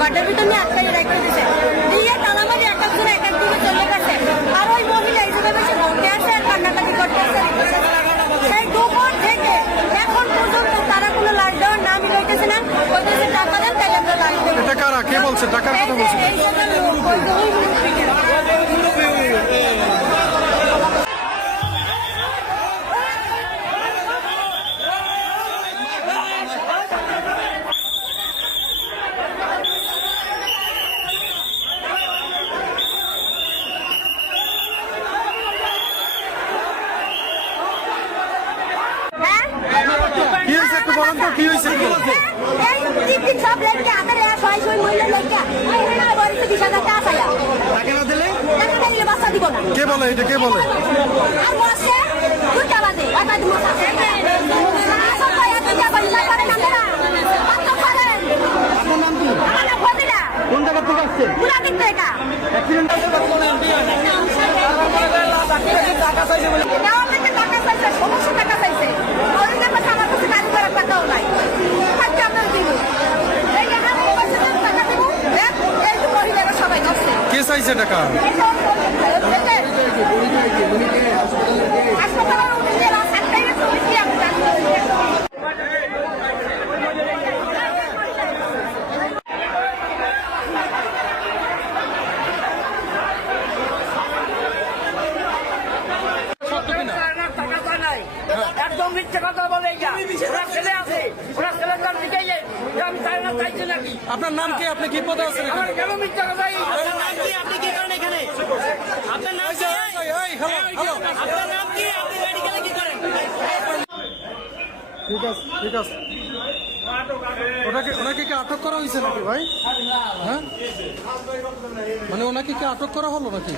ঘাটের ভিতর নিয়ে আটকাই রেখে দিয়েছে, দিয়ে তালামারি এক একজন এক এক দিকে চলে গেছে। আর ওই মহিলা হিসেবে বেশি ঘুরতে আসে আর কান্নাকাটি করতে আসে। সেই দুপুর থেকে এখন পর্যন্ত তারা কোনো লাশ দেওয়ার নামই লইতেছে না, বলতেছে টাকা দেন তাহলে আমরা লাশ দেবো। এটা কারা, কে বলছে টাকার কথা বলছে? এই সকল লোক, ওই যে ওই মুরব্বিরা। কি হয়েছে একটু বলেন তো, কি হয়েছে একটু বলেন। কে বলে এটা, কে বলে? কোন জায়গা থেকে আসছেন? কে চাইছে টাকা? একদম মিথ্যে কথা বলে ওরা ছেলে আছে, ওরা ছেলের নাম লিখে আমি তাই না চাইছি নাকি? আপনার নাম কি, আপনি কি পদে আছেন এখানে? কেন মিথ্যে কথা? আপনি কি করেন এখানে? আপনার নাম কি? হ্যালো, আপনার নাম কি? আপনি মেডিকেলে কি করেন? ঠিক আছে, ঠিক আছে। ওনাকে কি আটক করা হয়েছে নাকি ভাই? হ্যাঁ, মানে ওনাকে কি আটক করা হলো নাকি?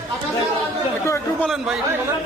একটু বলেন ভাই, একটু বলেন।